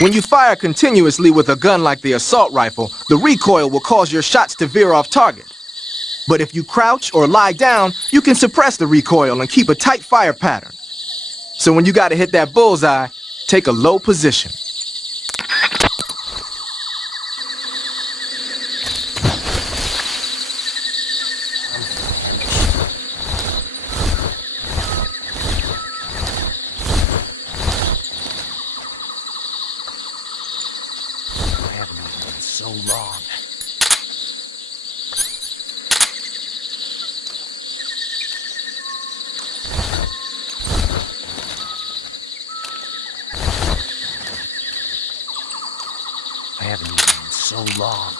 When you fire continuously with a gun like the assault rifle, the recoil will cause your shots to veer off target. But if you crouch or lie down, you can suppress the recoil and keep a tight fire pattern. So when you gotta hit that bullseye, take a low position. I haven't eaten in so long. I haven't eaten in so long.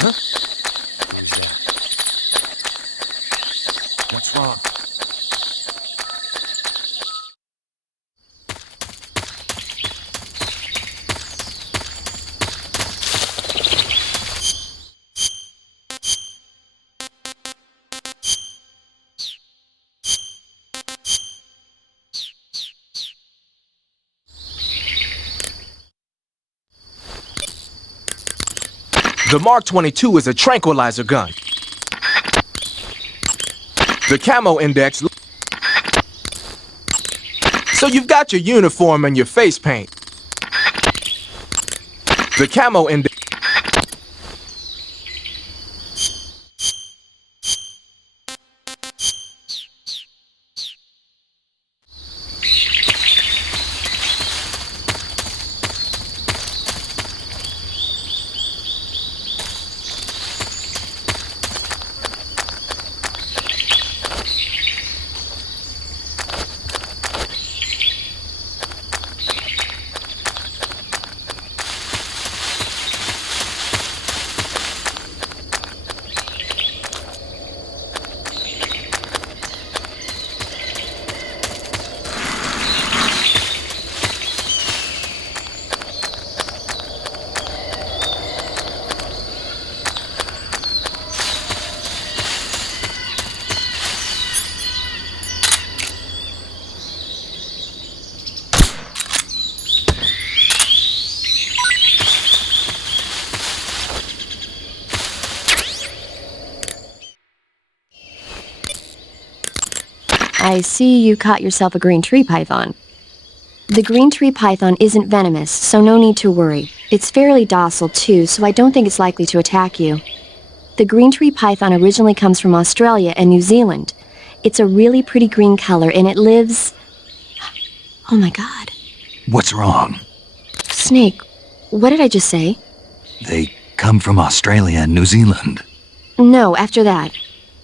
Huh? Who's that? What's wrong? The Mark 22 is a tranquilizer gun. The camo index. So you've got your uniform and your face paint. The camo index. I see you caught yourself a green tree python. The green tree python isn't venomous, so no need to worry. It's fairly docile too, so I don't think it's likely to attack you. The green tree python originally comes from Australia and New Zealand. It's a really pretty green color and it lives... Oh my god. What's wrong? Snake, what did I just say? They come from Australia and New Zealand. No, after that.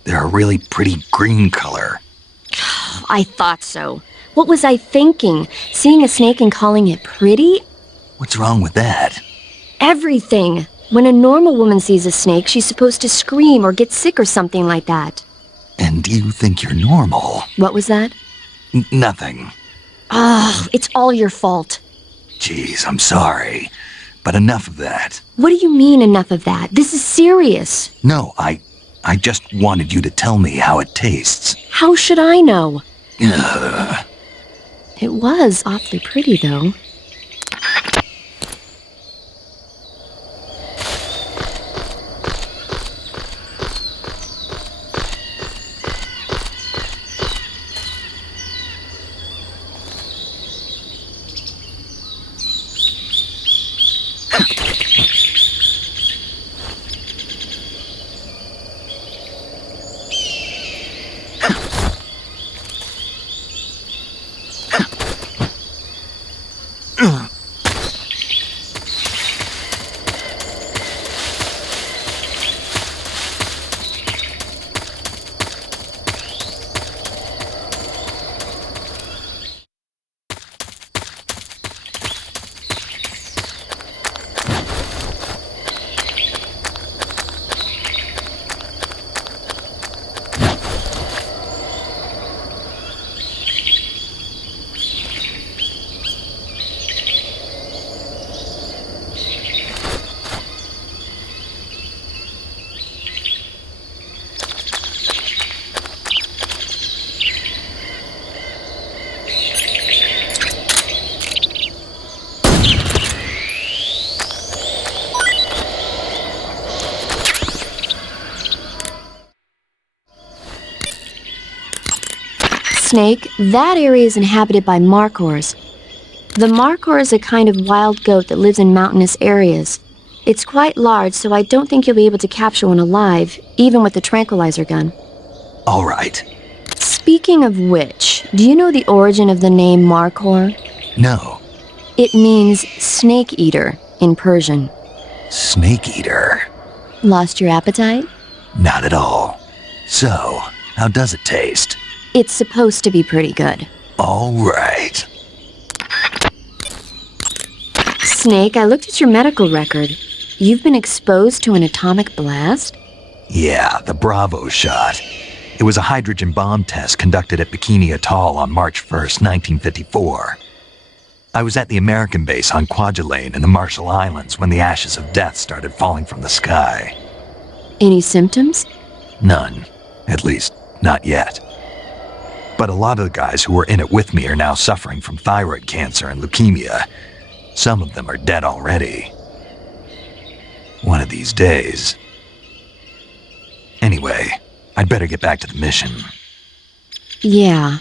They're a really pretty green color. I thought so. What was I thinking? Seeing a snake and calling it pretty? What's wrong with that? Everything. When a normal woman sees a snake, she's supposed to scream or get sick or something like that. And you think you're normal? What was that? Nothing. Ugh, it's all your fault. Jeez, I'm sorry. But enough of that. What do you mean, enough of that? This is serious. No, I just wanted you to tell me how it tastes. How should I know? Ugh. It was awfully pretty, though. Snake, that area is inhabited by markhors. The markhor is a kind of wild goat that lives in mountainous areas. It's quite large, so I don't think you'll be able to capture one alive, even with the tranquilizer gun. All right. Speaking of which, do you know the origin of the name markhor? No. It means snake eater in Persian. Snake eater. Lost your appetite? Not at all. So, how does it taste? It's supposed to be pretty good. All right. Snake, I looked at your medical record. You've been exposed to an atomic blast? Yeah, the Bravo shot. It was a hydrogen bomb test conducted at Bikini Atoll on March 1st, 1954. I was at the American base on Kwajalein in the Marshall Islands when the ashes of death started falling from the sky. Any symptoms? None. At least, not yet. But a lot of the guys who were in it with me are now suffering from thyroid cancer and leukemia. Some of them are dead already. One of these days. Anyway, I'd better get back to the mission. Yeah.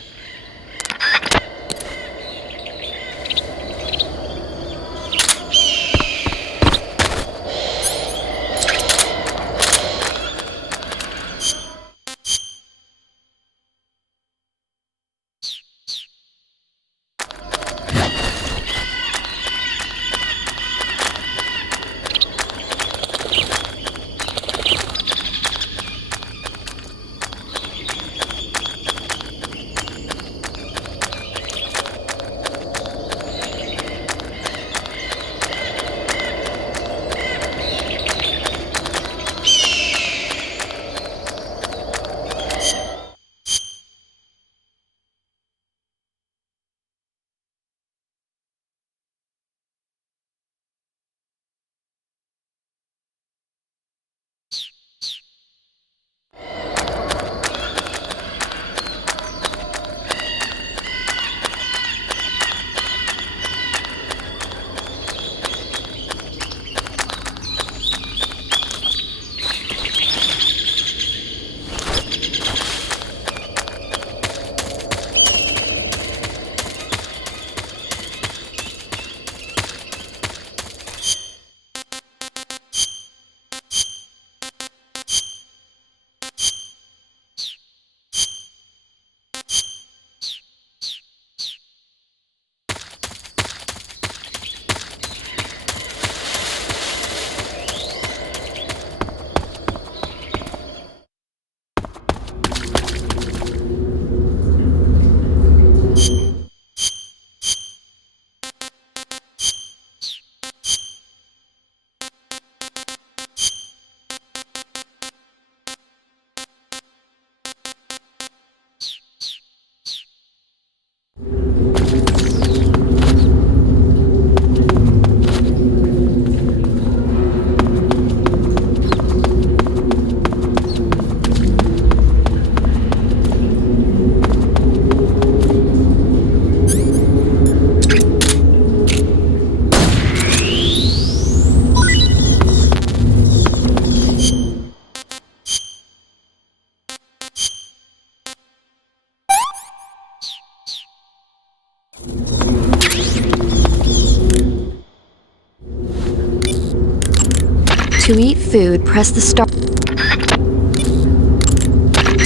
To eat food, press the start.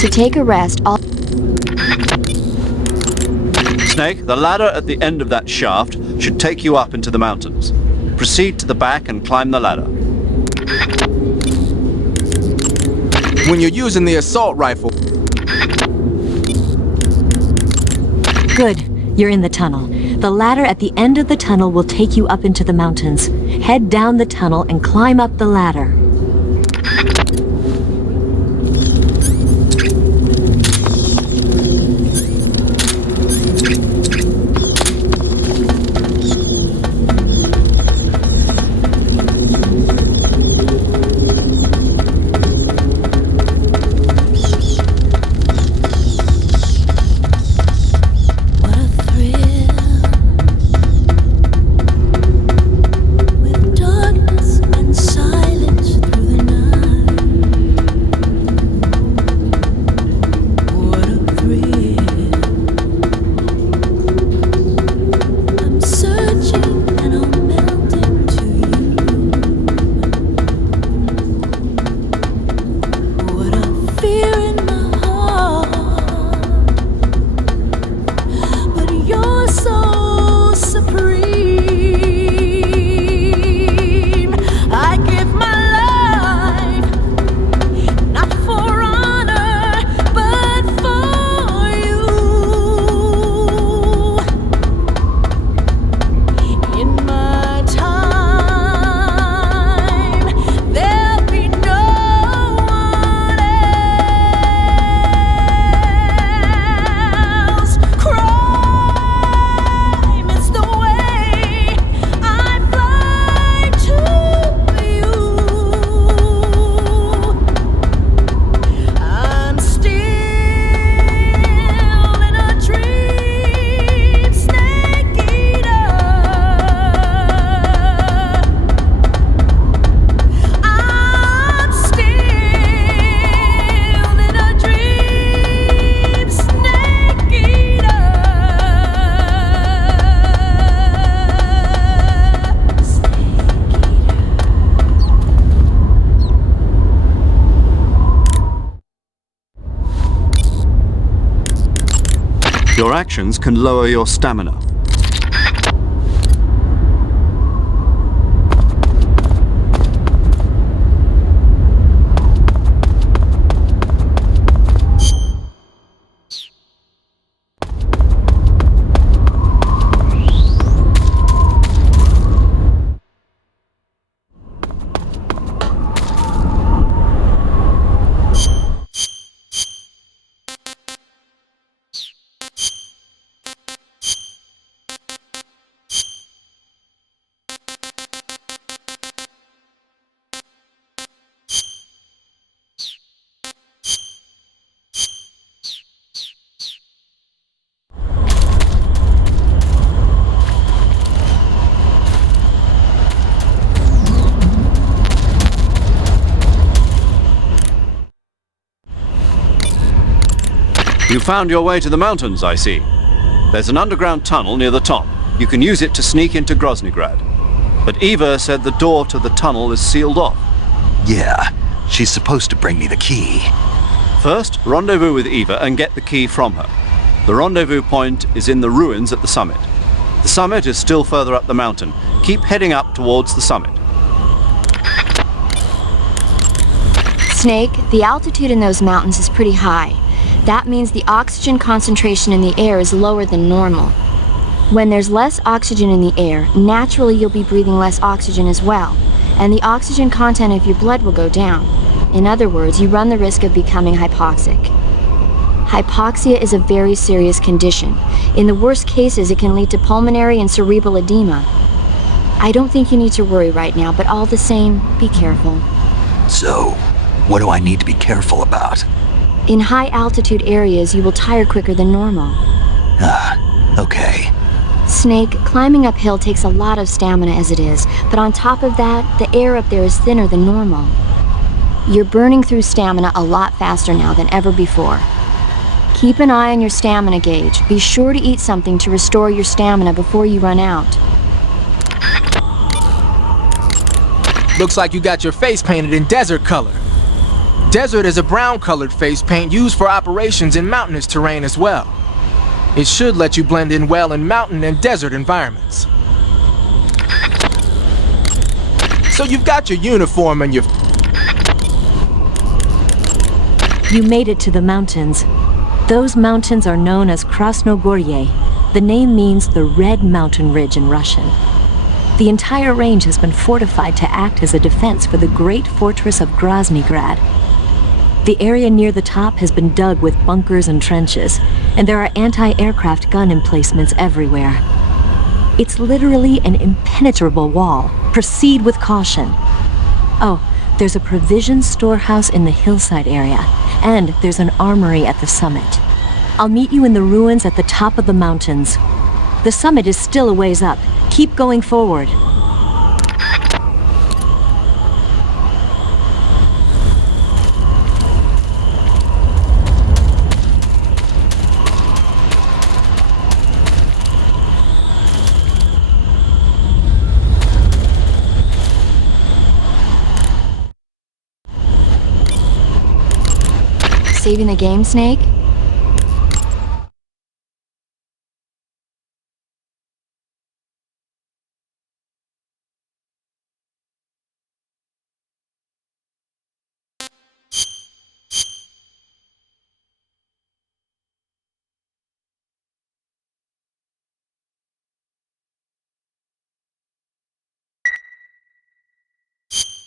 To take a rest, all. Snake, the ladder at the end of that shaft should take you up into the mountains. Proceed to the back and climb the ladder. When you're using the assault rifle, Good. You're in the tunnel. The ladder at the end of the tunnel will take you up into the mountains. Head down the tunnel and climb up the ladder. Darkness and silence through the night. Your actions can lower your stamina. You found your way to the mountains, I see. There's an underground tunnel near the top. You can use it to sneak into Groznygrad. But Eva said the door to the tunnel is sealed off. Yeah, she's supposed to bring me the key. First, rendezvous with Eva and get the key from her. The rendezvous point is in the ruins at the summit. The summit is still further up the mountain. Keep heading up towards the summit. Snake, the altitude in those mountains is pretty high. That means the oxygen concentration in the air is lower than normal. When there's less oxygen in the air, naturally you'll be breathing less oxygen as well, and the oxygen content of your blood will go down. In other words, you run the risk of becoming hypoxic. Hypoxia is a very serious condition. In the worst cases, it can lead to pulmonary and cerebral edema. I don't think you need to worry right now, but all the same, be careful. So, what do I need to be careful about? In high-altitude areas, you will tire quicker than normal. Okay. Snake, climbing uphill takes a lot of stamina as it is, but on top of that, the air up there is thinner than normal. You're burning through stamina a lot faster now than ever before. Keep an eye on your stamina gauge. Be sure to eat something to restore your stamina before you run out. Looks like you got your face painted in desert color. Desert is a brown-colored face paint used for operations in mountainous terrain as well. It should let you blend in well in mountain and desert environments. So you've got your uniform and your... You made it to the mountains. Those mountains are known as Krasnogorye. The name means the Red Mountain Ridge in Russian. The entire range has been fortified to act as a defense for the great fortress of Groznygrad. The area near the top has been dug with bunkers and trenches, and there are anti-aircraft gun emplacements everywhere. It's literally an impenetrable wall. Proceed with caution. Oh, there's a provision storehouse in the hillside area, and there's an armory at the summit. I'll meet you in the ruins at the top of the mountains. The summit is still a ways up. Keep going forward. Saving the game, Snake?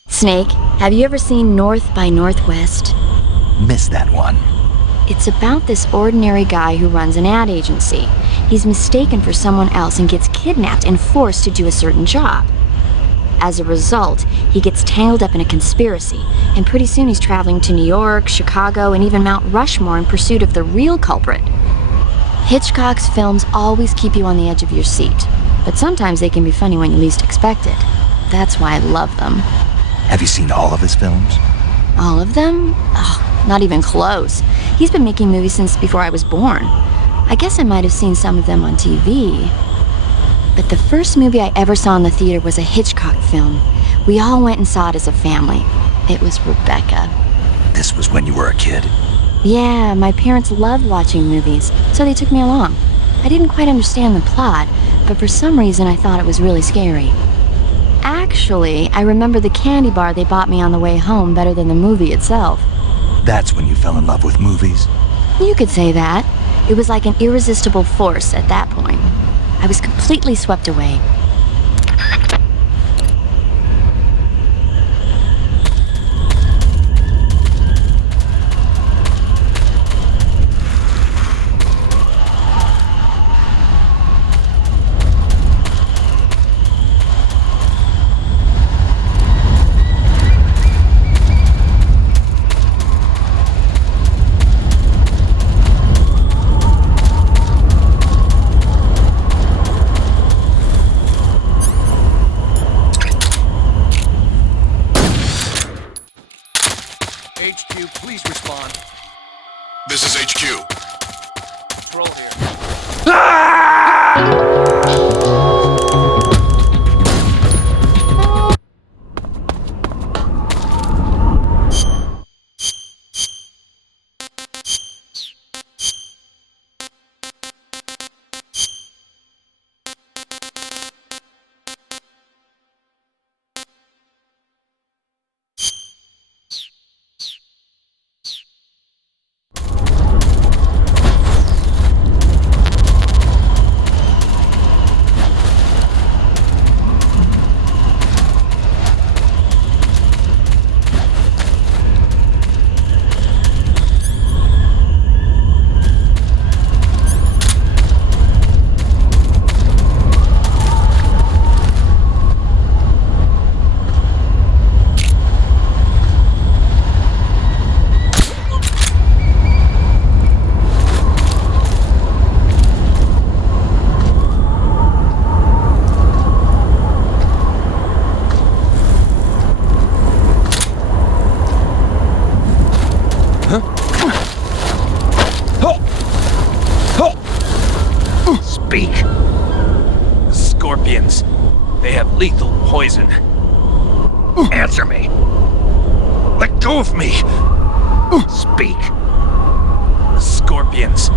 Snake, have you ever seen North by Northwest? Missed that one. It's about this ordinary guy who runs an ad agency. He's mistaken for someone else and gets kidnapped and forced to do a certain job. As a result, he gets tangled up in a conspiracy, and pretty soon he's traveling to New York, Chicago, and even Mount Rushmore in pursuit of the real culprit. Hitchcock's films always keep you on the edge of your seat, but sometimes they can be funny when you least expect it. That's why I love them. Have you seen all of his films? All of them? Oh, not even close. He's been making movies since before I was born. I guess I might have seen some of them on TV. But the first movie I ever saw in the theater was a Hitchcock film. We all went and saw it as a family. It was Rebecca. This was when you were a kid? Yeah, my parents loved watching movies, so they took me along. I didn't quite understand the plot, but for some reason I thought it was really scary. Actually, I remember the candy bar they bought me on the way home better than the movie itself. That's when you fell in love with movies? You could say that. It was like an irresistible force at that point. I was completely swept away. HQ, please respond. This is HQ. Patrol here. Speak. Scorpions. They have lethal poison. Answer me. Let go of me. Speak. Scorpions.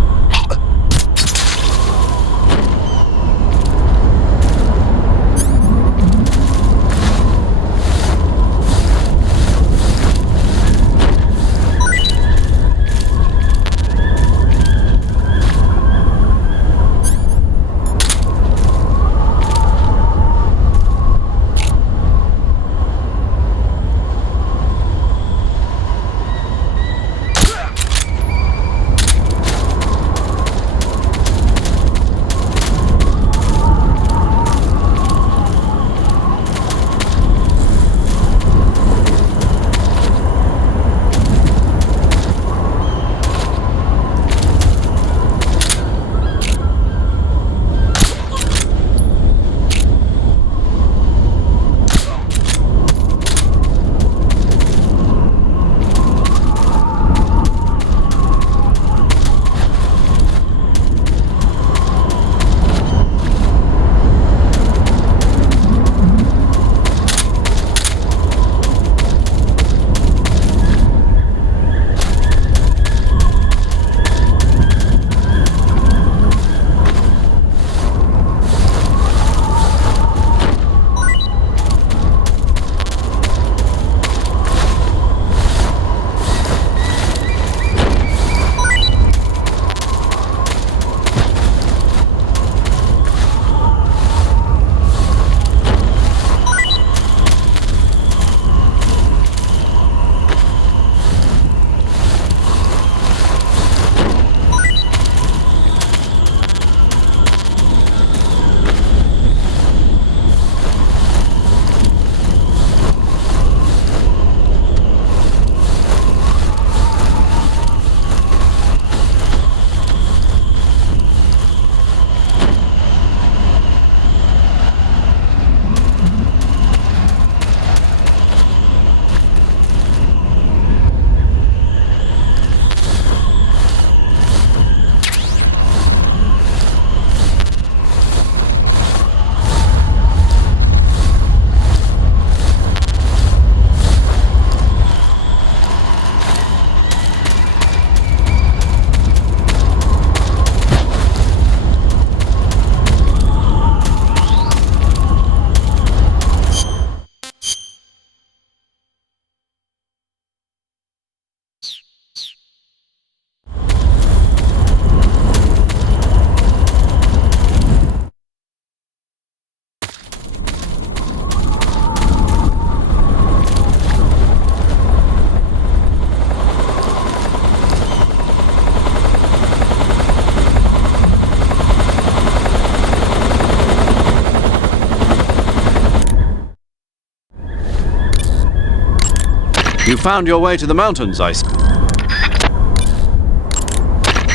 You found your way to the mountains, I see.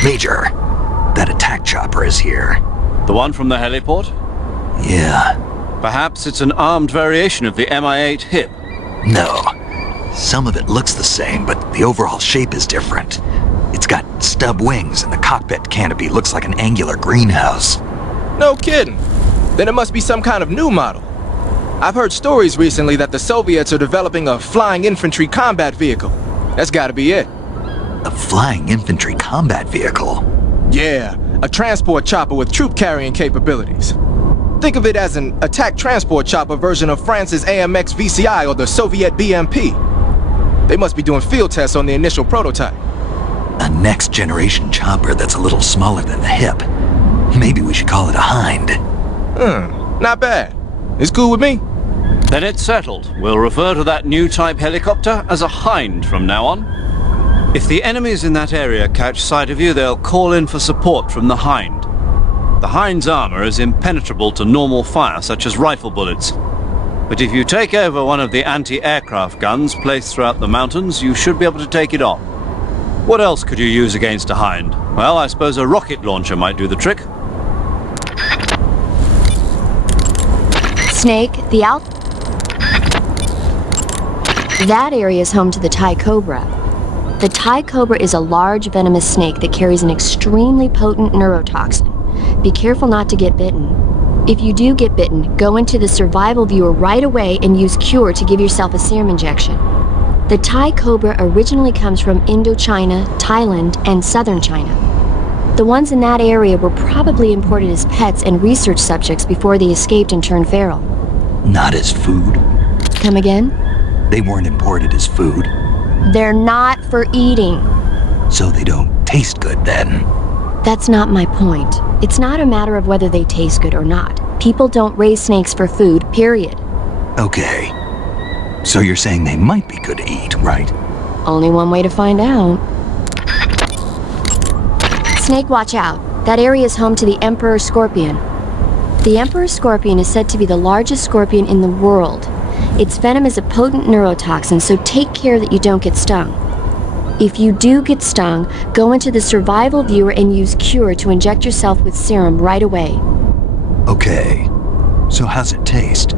Major, that attack chopper is here. The one from the heliport? Yeah. Perhaps it's an armed variation of the Mi-8 HIP. No. Some of it looks the same, but the overall shape is different. It's got stub wings, and the cockpit canopy looks like an angular greenhouse. No kidding. Then it must be some kind of new model. I've heard stories recently that the Soviets are developing a flying infantry combat vehicle. That's gotta be it. A flying infantry combat vehicle? Yeah, a transport chopper with troop-carrying capabilities. Think of it as an attack transport chopper version of France's AMX VCI or the Soviet BMP. They must be doing field tests on the initial prototype. A next-generation chopper that's a little smaller than the HIP. Maybe we should call it a Hind. Not bad. It's cool with me. Then it's settled. We'll refer to that new type helicopter as a Hind from now on. If the enemies in that area catch sight of you, they'll call in for support from the Hind. The Hind's armor is impenetrable to normal fire, such as rifle bullets. But if you take over one of the anti-aircraft guns placed throughout the mountains, you should be able to take it off. What else could you use against a Hind? Well, I suppose a rocket launcher might do the trick. Snake, That area is home to the Thai cobra. The Thai cobra is a large venomous snake that carries an extremely potent neurotoxin. Be careful not to get bitten. If you do get bitten, go into the survival viewer right away and use Cure to give yourself a serum injection. The Thai cobra originally comes from Indochina, Thailand, and southern China. The ones in that area were probably imported as pets and research subjects before they escaped and turned feral. Not as food. Come again? They weren't imported as food, They're not for eating. so they don't taste good then. That's not my point. It's not a matter of whether they taste good or not. People don't raise snakes for food, period. Okay. So you're saying they might be good to eat, right? Only one way to find out. Snake, watch out. That area is home to the Emperor Scorpion. The Emperor Scorpion is said to be the largest scorpion in the world. Its venom is a potent neurotoxin, so take care that you don't get stung. If you do get stung, go into the survival viewer and use Cure to inject yourself with serum right away. Okay. So how's it taste?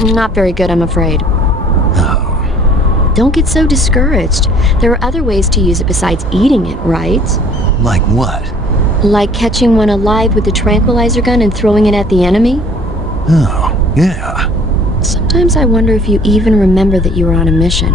Not very good, I'm afraid. Oh. Don't get so discouraged. There are other ways to use it besides eating it, right? Like what? Like catching one alive with a tranquilizer gun and throwing it at the enemy? Oh, yeah. Sometimes I wonder if you even remember that you were on a mission.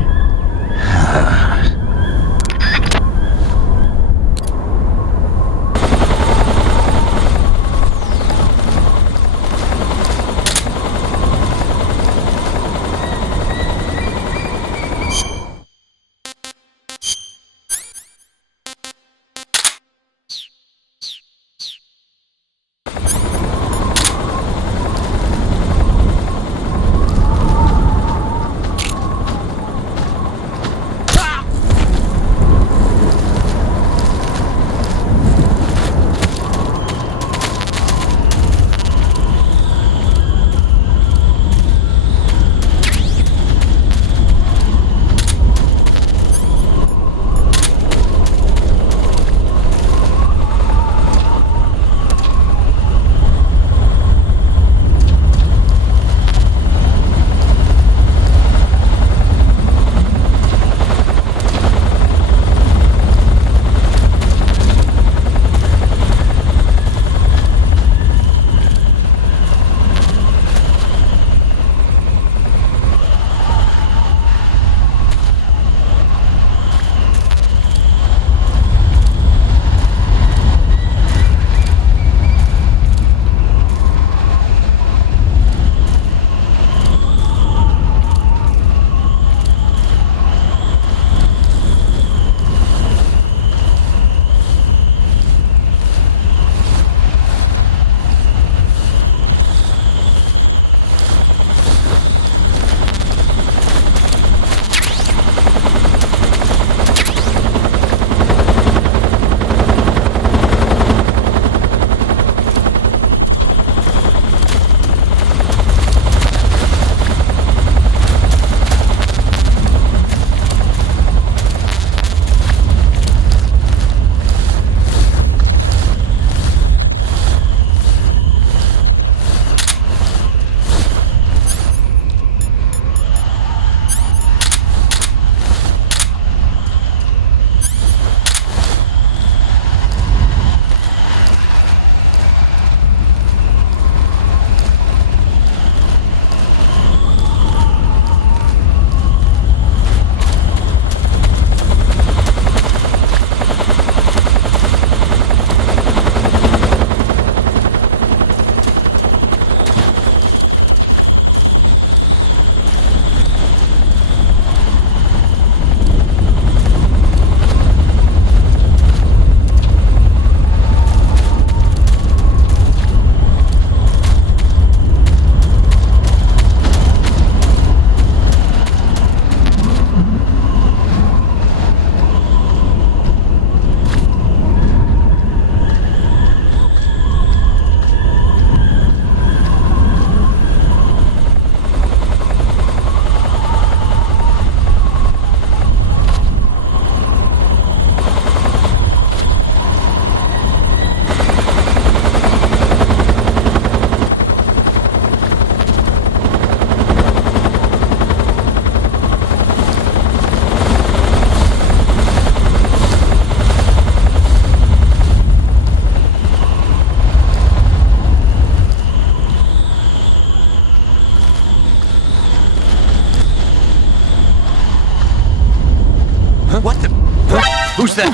Who's that?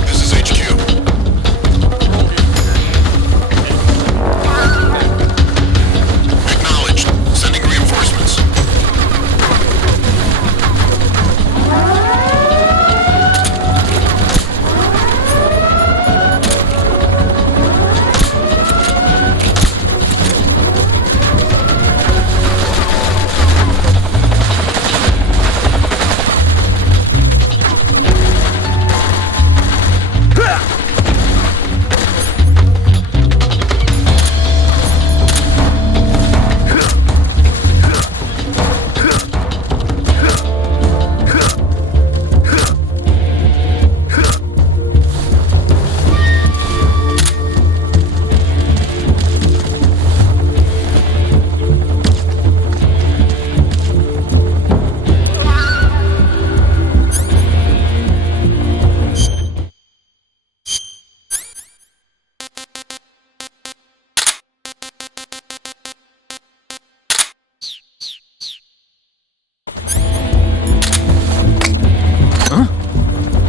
This is HQ. Acknowledged. Sending reinforcements.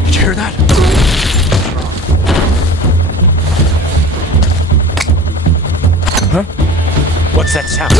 Did you hear that? Huh? What's that sound?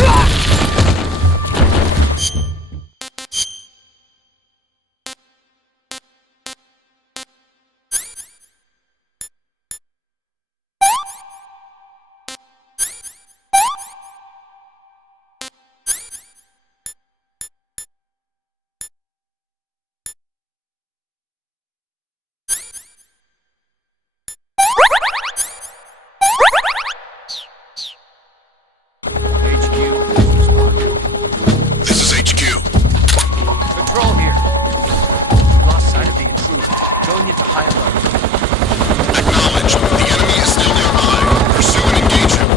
This is HQ. Patrol here. Lost sight of the intruder. Going into high alert. Acknowledged. The enemy is still nearby. Pursue and engage him.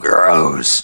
Gross.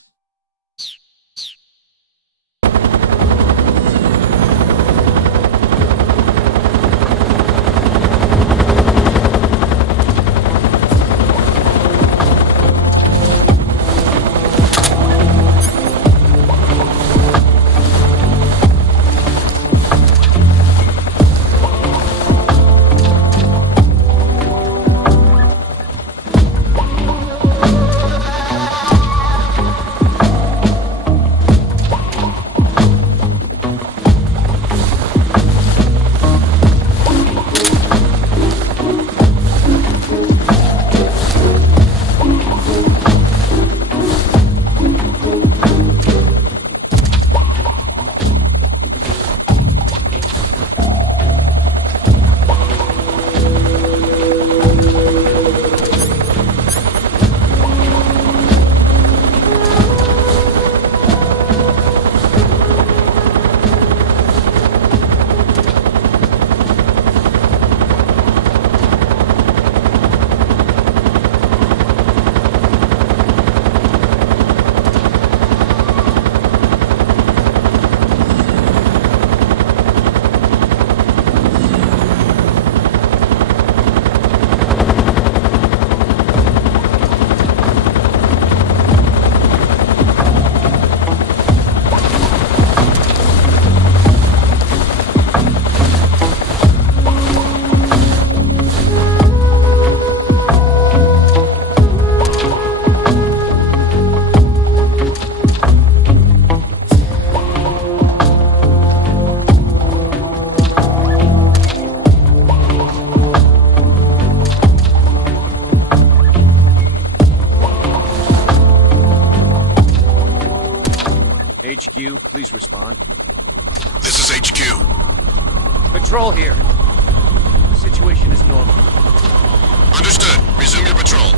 HQ, please respond. This is HQ. Patrol here. The situation is normal. Understood. Resume your patrol.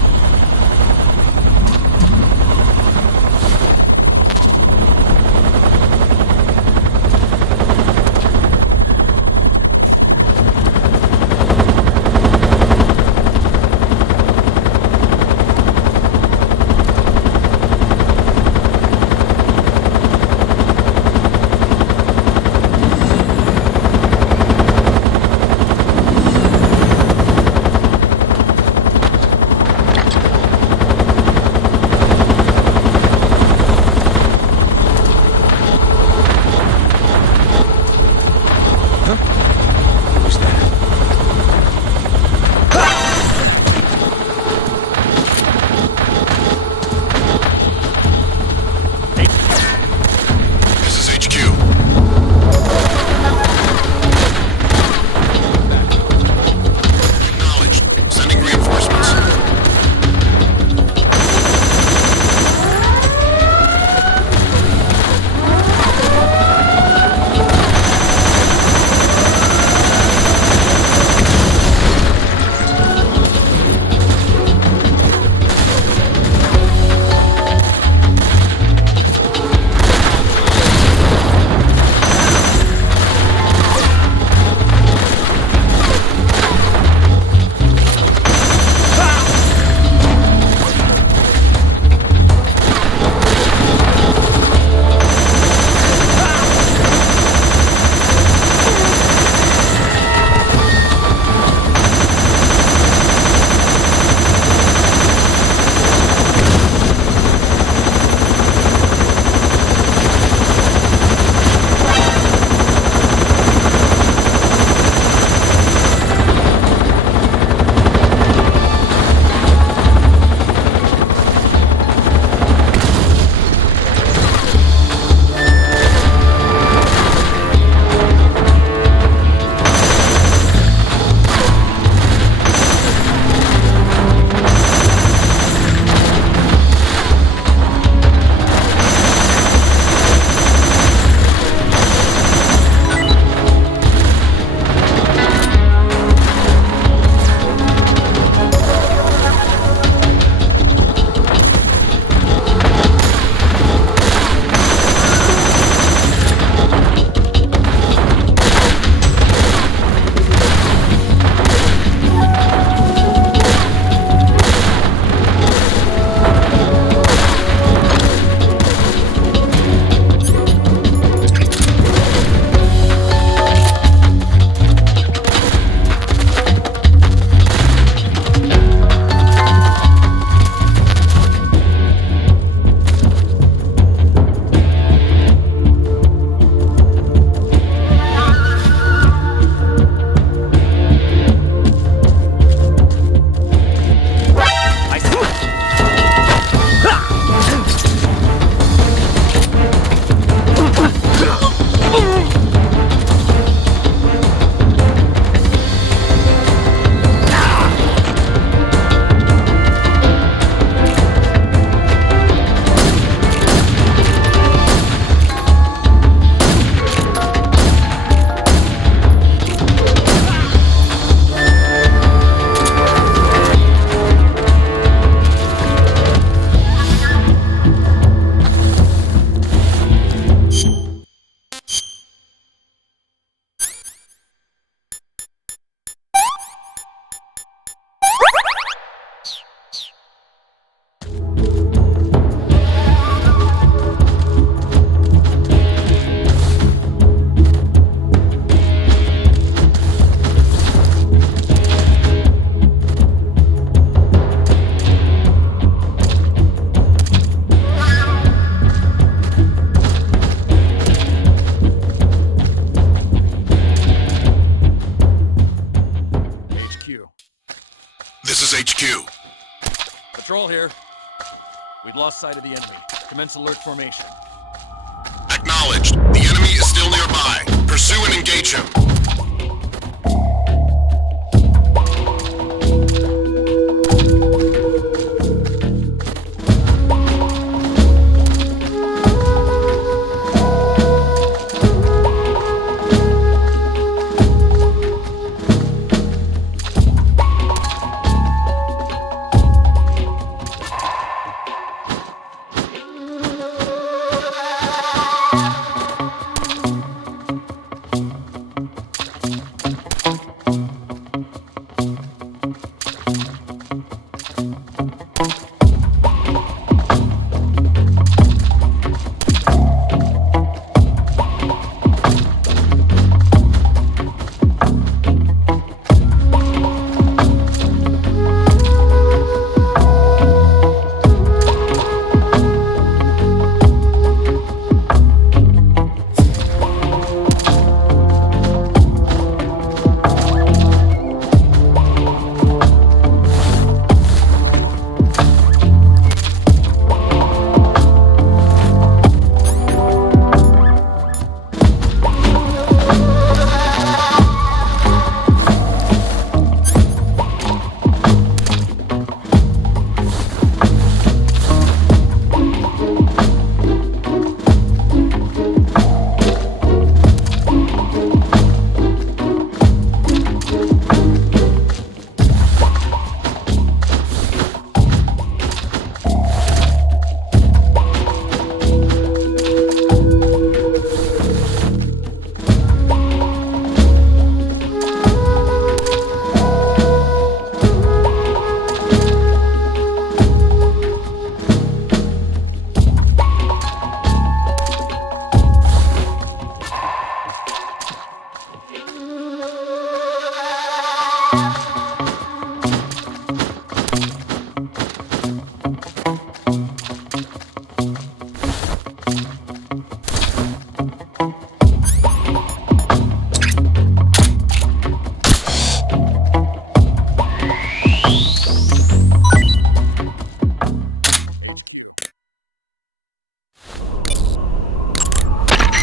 is HQ. Patrol here. We've lost sight of the enemy. Commence alert formation. Acknowledged. The enemy is still nearby. Pursue and engage him.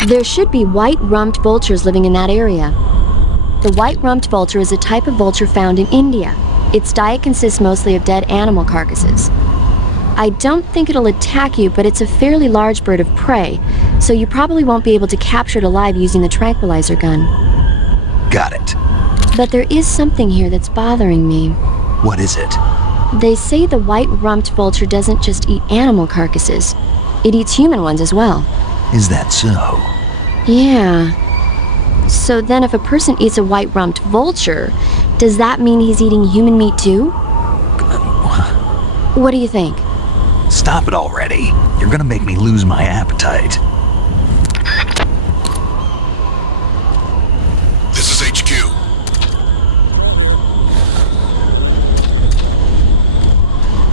There should be white-rumped vultures living in that area. The white-rumped vulture is a type of vulture found in India. Its diet consists mostly of dead animal carcasses. I don't think it'll attack you, but it's a fairly large bird of prey, so you probably won't be able to capture it alive using the tranquilizer gun. Got it. But there is something here that's bothering me. What is it? They say the white-rumped vulture doesn't just eat animal carcasses. It eats human ones as well. Is that so? Yeah. So then if a person eats a white-rumped vulture, does that mean he's eating human meat too? What do you think? Stop it already. You're gonna make me lose my appetite. This is HQ.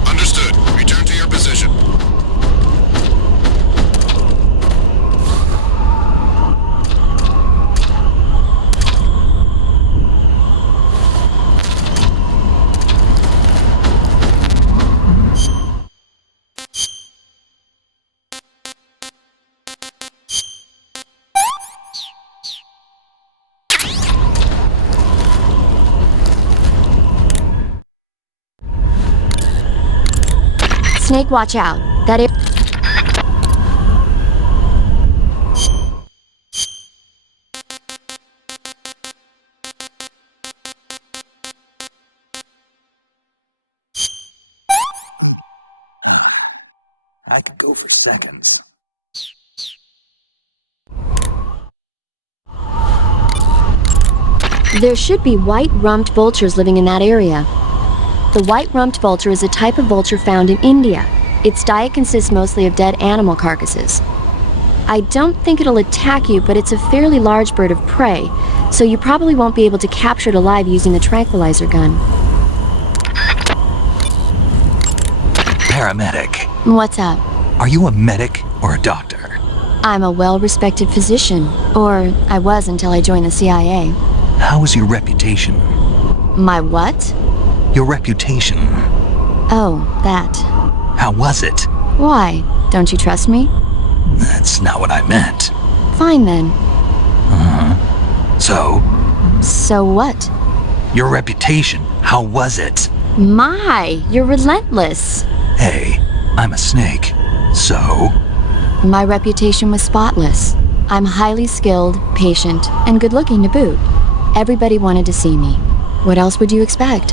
Understood. Return to your position. Snake, watch out. That is... I could go for seconds. There should be white-rumped vultures living in that area. The white-rumped vulture is a type of vulture found in India. Its diet consists mostly of dead animal carcasses. I don't think it'll attack you, but it's a fairly large bird of prey, so you probably won't be able to capture it alive using the tranquilizer gun. Paramedic. What's up? Are you a medic or a doctor? I'm a well-respected physician, or I was until I joined the CIA. How is your reputation? My what? Your reputation. Oh, that. How was it? Why? Don't you trust me? That's not what I meant. Fine then. So, So what? your reputation, how was it? My, you're relentless. Hey, I'm a snake. So, My reputation was spotless. I'm highly skilled, patient, and good looking to boot. Everybody wanted to see me. What else would you expect?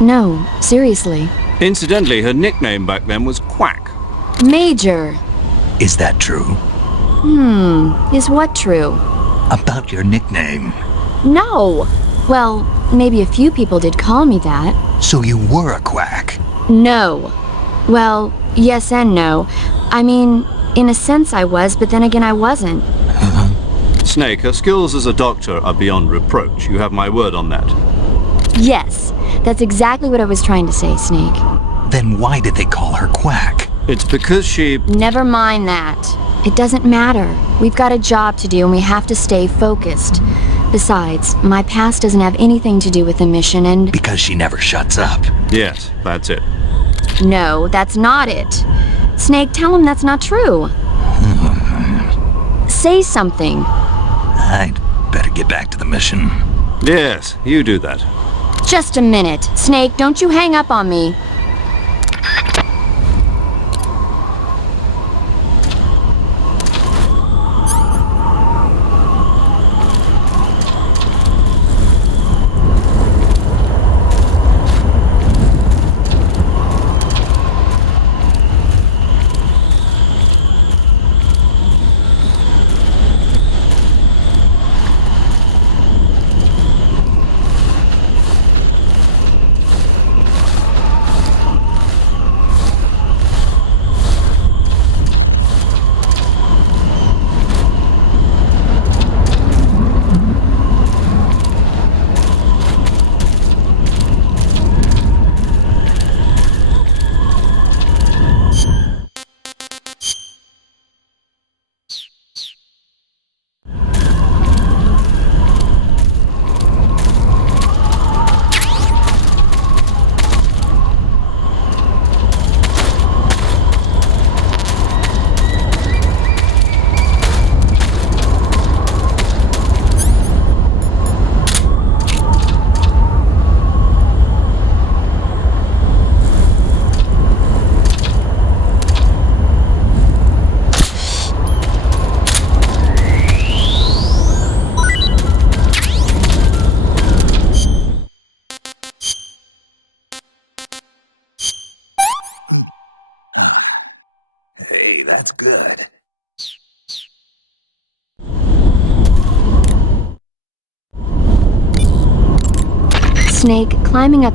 No, seriously. Incidentally, her nickname back then was Quack. Major. is that true? Is what true? About your nickname. No. Well, maybe a few people did call me that. So you were a quack. No. Well, yes and no. I mean, in a sense I was, but then again I wasn't. Snake, her skills as a doctor are beyond reproach. You have my word on that. Yes, that's exactly what I was trying to say, Snake. Then why did they call her quack? It's because she... Never mind that. It doesn't matter. We've got a job to do and we have to stay focused. Besides, my past doesn't have anything to do with the mission and... Because she never shuts up. Yes, that's it. No, that's not it. Snake, tell him that's not true. Say something. I'd better get back to the mission. Yes, you do that. Just a minute. Snake, don't you hang up on me. Hey, that's good. Snake, climbing up...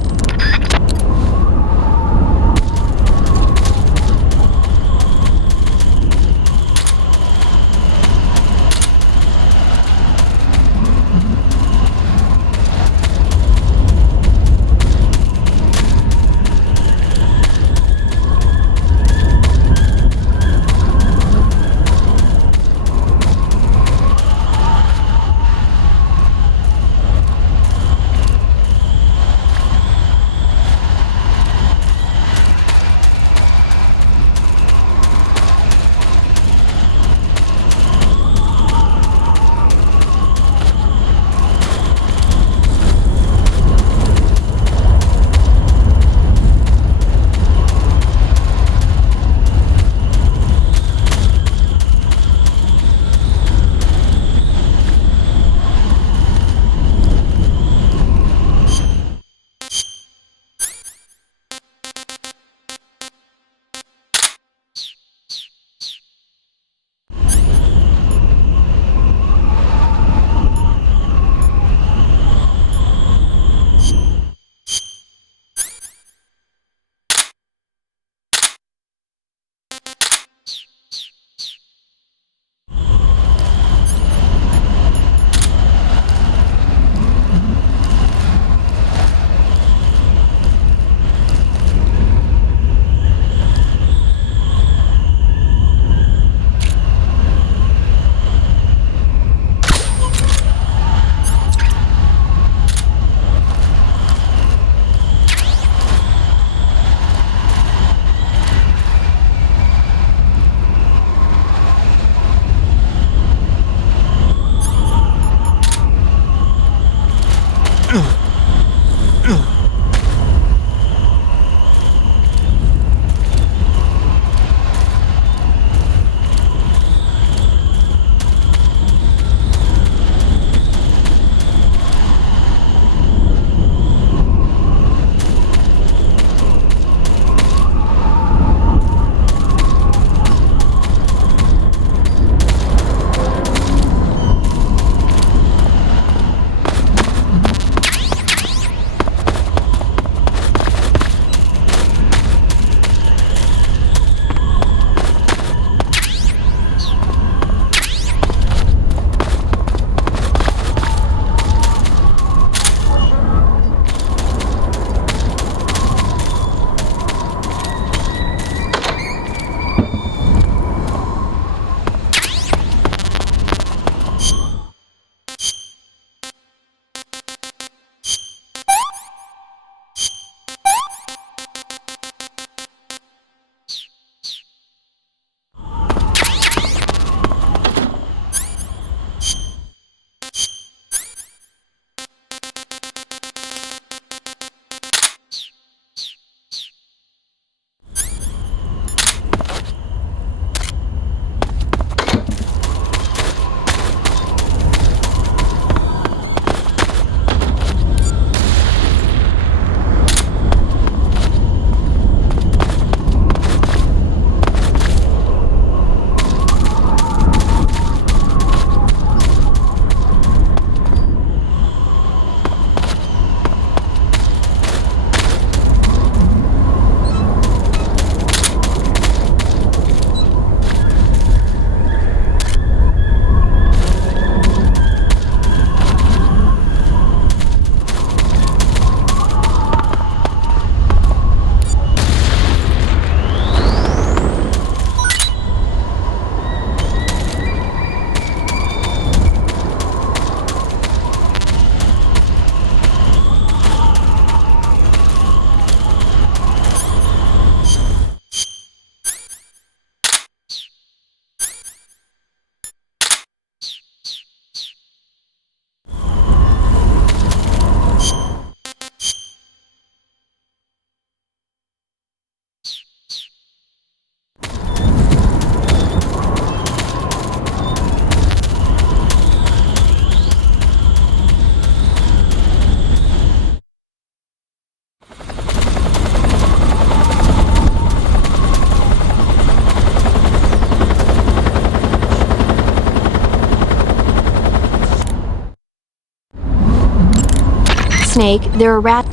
Snake, there are rats.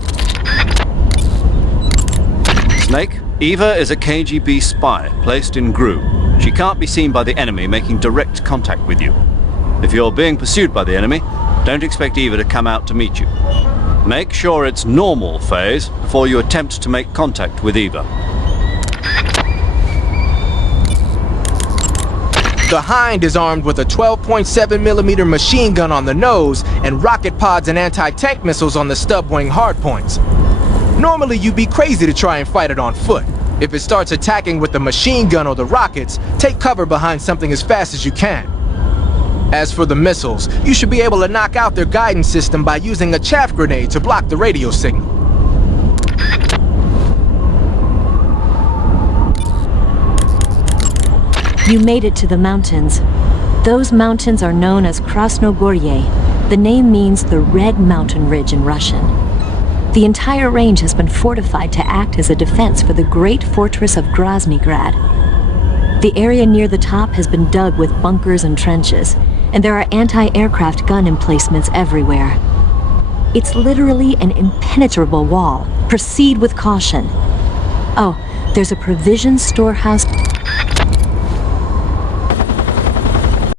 Snake, Eva is a KGB spy placed in Gru. She can't be seen by the enemy making direct contact with you. If you're being pursued by the enemy, don't expect Eva to come out to meet you. Make sure it's normal phase before you attempt to make contact with Eva. The Hind is armed with a 12.7mm machine gun on the nose and rocket pods and anti-tank missiles on the stub wing hardpoints. Normally you'd be crazy to try and fight it on foot. If it starts attacking with the machine gun or the rockets, take cover behind something as fast as you can. As for the missiles, you should be able to knock out their guidance system by using a chaff grenade to block the radio signal. You made it to the mountains. Those mountains are known as Krasnogorye. The name means the Red Mountain Ridge in Russian. The entire range has been fortified to act as a defense for the great fortress of Groznygrad. The area near the top has been dug with bunkers and trenches, and there are anti-aircraft gun emplacements everywhere. It's literally an impenetrable wall. Proceed with caution. Oh, there's a provision storehouse.